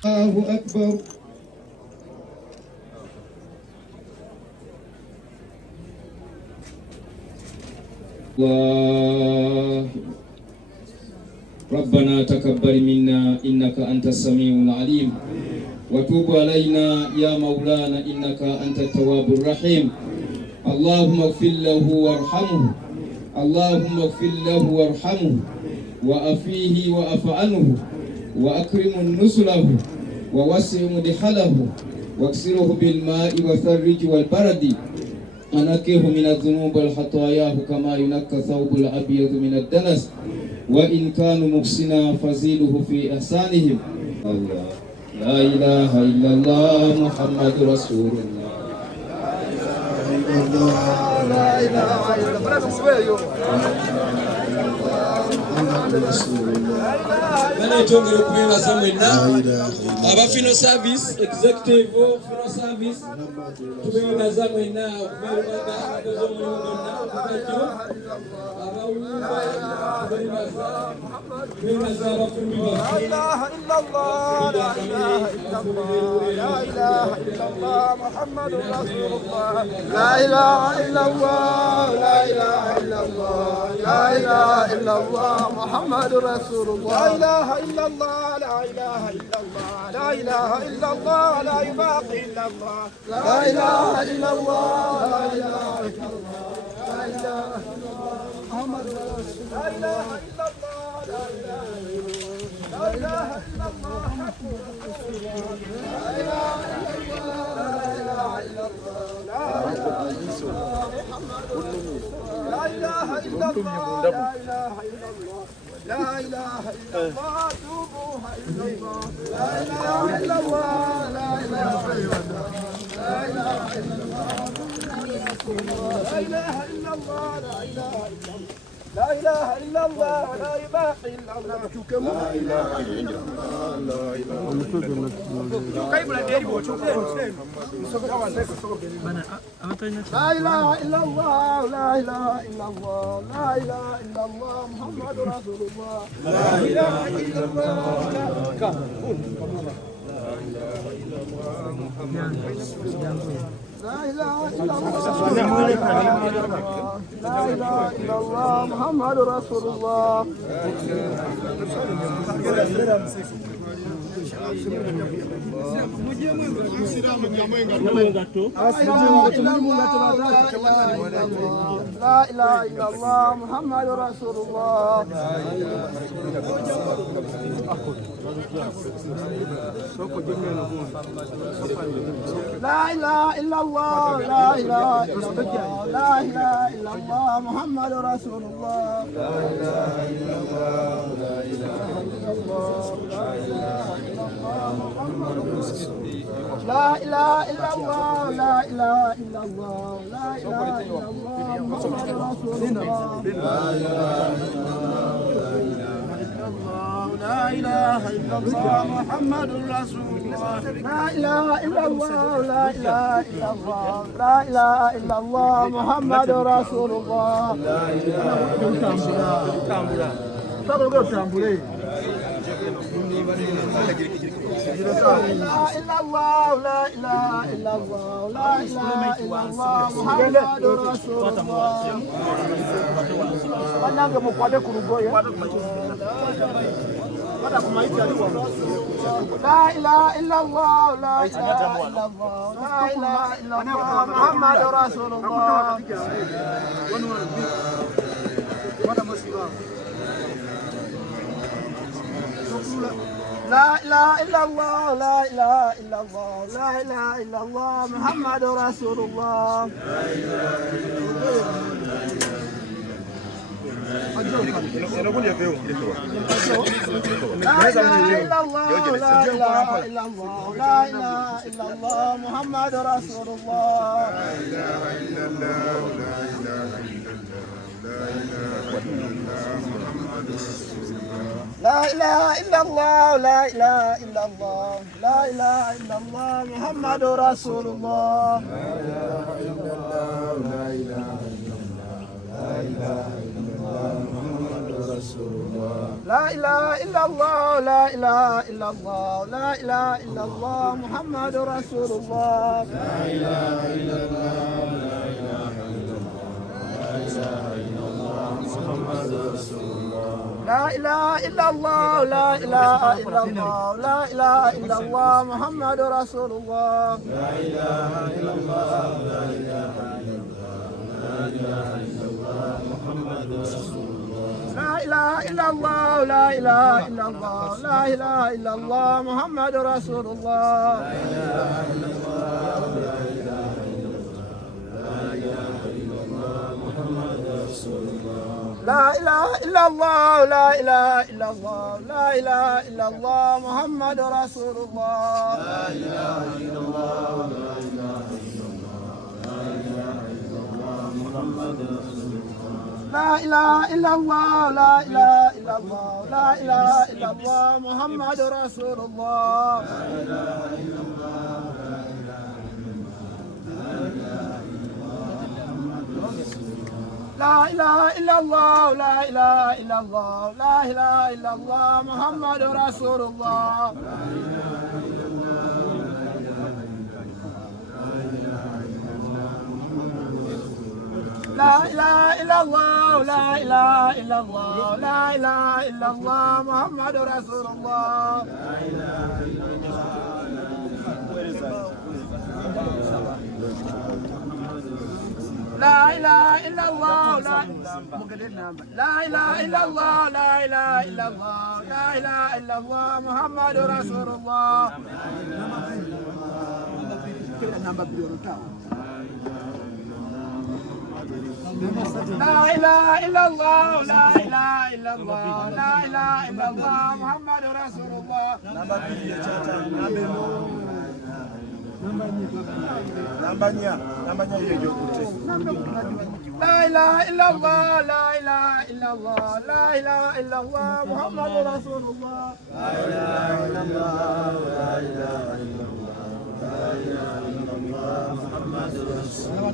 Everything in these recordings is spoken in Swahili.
الله أكبر. الله. ربنا تقبل منا إنك أنت السميع العليم وتوب علينا يا مولانا إنك أنت التواب الرحيم. اللهم اغفر له وارحمه، اللهم اغفر له وارحمه وأفيه وأف عنه وأكرم نزله ووسع مدخله واكسره بالماء والثلج والبرد ونقه من الذنوب والخطايا كما ينقى الثوب الأبيض من الدنس وإن كانوا محسنا فزيده في إحسانهم. الله. لا إله إلا الله محمد رسول الله. لا إله إلا الله abafino service executive fino service tubina zamwena okubalubaga abakozi omulimu gonna okukajjo abawumba bebaza abafumbi baffe. La ilaha illallah, la ilaha illallah, la ilaha illallah, Muhammadur Rasulullah. La ilaha illallah, la ilaha illallah, la ilaha illallah, Muhammadur Rasulullah. La ilaha illallah, la ilaha illallah, la ilaha illallah, la yubaqi illallah. La ilaha illallah, la ilaha illallah, la ilaha illallah, Muhammadur Rasulullah. La ilaha illallah, la ilaha illallah, la ilaha illallah, la ilaha illallah, la ilaha illallah, la ilaha illallah, la ilaha illallah, la ilaha illallah. لا إله إلا الله توبوها إلا الله. لا إله إلا الله، لا إله إلا الله، لا إله إلا الله، لا إله إلا الله، لا إله إلا الله، لا إله إلا الله، لا يباقي إلا الله. لا إله إلا الله، لا إله إلا الله. لا إله إلا الله، لا إله إلا الله، لا إله إلا الله، محمد رسول الله. لا إله إلا الله، لا إله إلا الله، محمد رسول الله. لا إله إلا الله، لا إله إلا الله، محمد رسول الله. لا إله إلا الله محمد رسول الله. لا إله إلا الله، لا إله إلا الله، لا إله إلا الله محمد رسول الله. لا إله إلا الله، لا إله إلا الله، لا إله إلا الله محمد رسول الله. لا إله إلا الله، لا إله إلا الله، لا إله إلا الله محمد رسول الله. لا إله إلا الله، لا إله إلا الله محمد رسول الله. لا إله إلا الله، لا إله إلا الله، لا إله إلا الله محمد رسول الله. لا إله إلا الله، لا إله إلا الله، لا إله إلا الله، لا إله إلا الله محمد رسول الله. لا إله إلا الله، لا إله إلا الله، لا إله إلا الله محمد رسول الله. لا إله إلا الله، لا إله إلا الله، لا إله إلا الله محمد رسول الله. لا إله إلا الله، لا إله إلا الله، لا إله إلا الله محمد رسول الله. لا إله إلا الله، لا إله إلا الله، لا إله إلا الله، لا إله إلا الله، لا إله إلا الله محمد رسول الله. لا إله إلا الله، لا إله إلا الله، لا إله إلا الله محمد رسول الله. لا إله إلا الله لا إله إلا الله لا إله إلا الله محمد رسول الله لا إله إلا الله لا إله إلا الله محمد رسول الله لا إله إلا الله لا إله إلا الله لا إله إلا الله محمد رسول الله لا إله إلا الله لا إله إلا الله محمد رسول الله لا إله إلا الله لا إله إلا الله لا إله إلا الله محمد رسول الله لا إله إلا الله لا إله إلا الله محمد رسول الله لا إله إلا الله لا إله إلا الله لا إله إلا الله محمد رسول الله لا إله إلا الله لا إله إلا الله لا إله إلا الله محمد رسول الله لا إله إلا الله لا إله إلا الله لا إله إلا الله محمد رسول الله لا إله إلا الله لا إله لا إله إلا الله لا إله إلا الله لا إله إلا الله محمد رسول الله لا إله إلا الله لا إله إلا الله لا إله إلا الله محمد رسول الله لا إله إلا الله لا إله إلا الله لا إله إلا الله لا إله إلا الله لا إله إلا الله محمد رسول الله لا إله إلا الله لا إله إلا الله لا إله إلا الله محمد رسول الله nambanya hiyo لا إله إلا الله لا إله إلا الله لا إله إلا الله محمد رسول الله لا إله إلا الله لا إله إلا الله لا إله إلا الله محمد رسول الله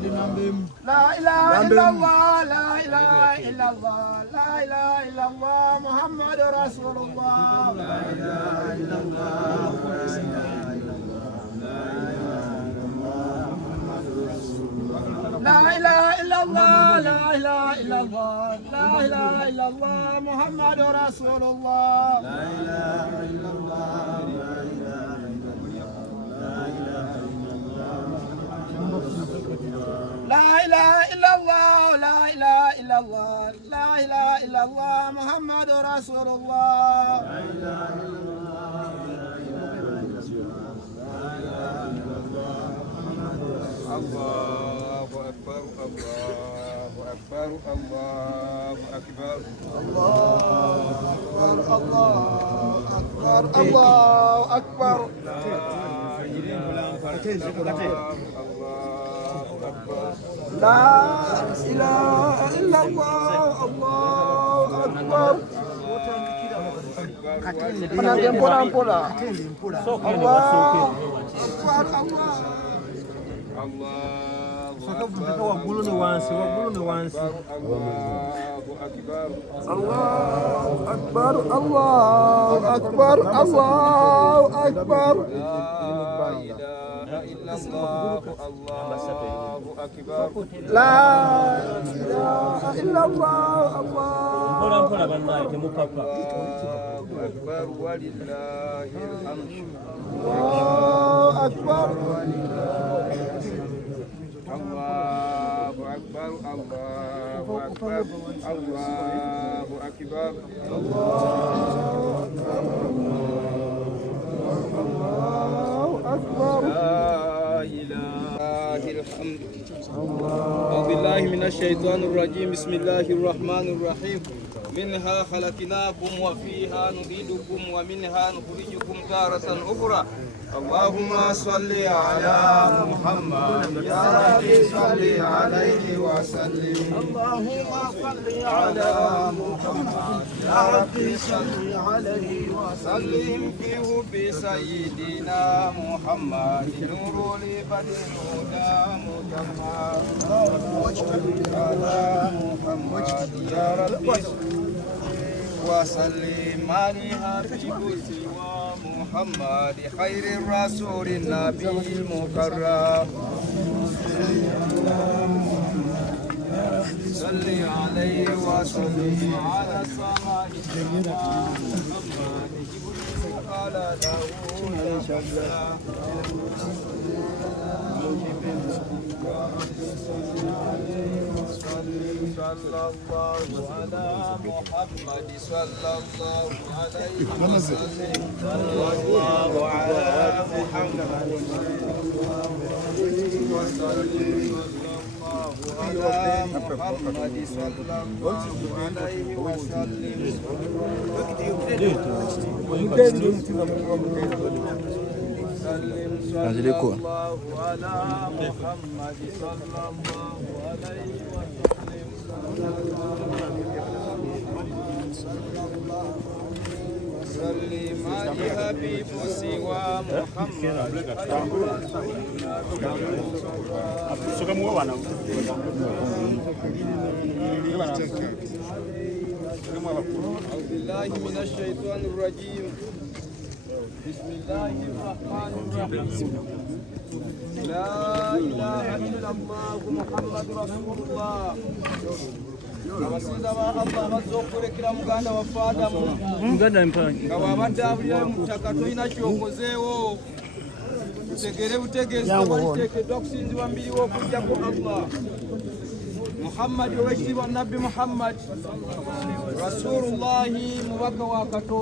لا إله إلا الله لا إله إلا الله لا إله إلا الله محمد رسول الله لا إله إلا الله لا إله إلا الله لا إله إلا الله لا إله إلا الله محمد رسول الله لا إله إلا الله لا إله إلا الله لا إله إلا الله لا إله إلا الله لا إله إلا الله محمد رسول الله لا إله إلا الله الله أكبر الله أكبر الله أكبر الله أكبر الله أكبر لا إله إلا الله الله أكبر pola الله أكبر الله أكبر الله أكبر لا إله إلا الله الله أكبر ولله الحمد الله أكبر الله أكبر الله أكبر الله أكبر الله أكبر لا إله الحمد أعوذ بالله من الشيطان الرجيم بسم الله الرحمن الرحيم منها خلقناكم وفيها نعيدكم ومنها نخرجكم تارة أخرى اللهم صل على محمد يا ربي صل عليه وسلم اللهم صل على محمد يا ربي صل عليه وسلم في حب سيدنا محمد نور لبدر الهدى مجمد على محمد يا ربي وسلم عليها في سوى محمد خير الرسول النبي المكرم صل عليه وسلم على السماء محمد قال له صلى الله على محمد صلى الله عليه وسلم صلى الله على محمد سلم على حبيب سوى محمد أعوذ بالله من الشيطان الرجيم بسم الله الرحمن الرحيم لا إله إلا الله محمد رسول الله abasiza ba Allah bazokulekera muganda waffe Adamu nga bw'abadde abulirayo mu ttaka tolina kyokozeewo tutegere butegeezi tewaliteekeddwa kusinzibwa mbiri w'okujjako Allah Muhammad ow'ekitiibwa Nabbi Muhammad Rasulullahi mubaka wa Katonda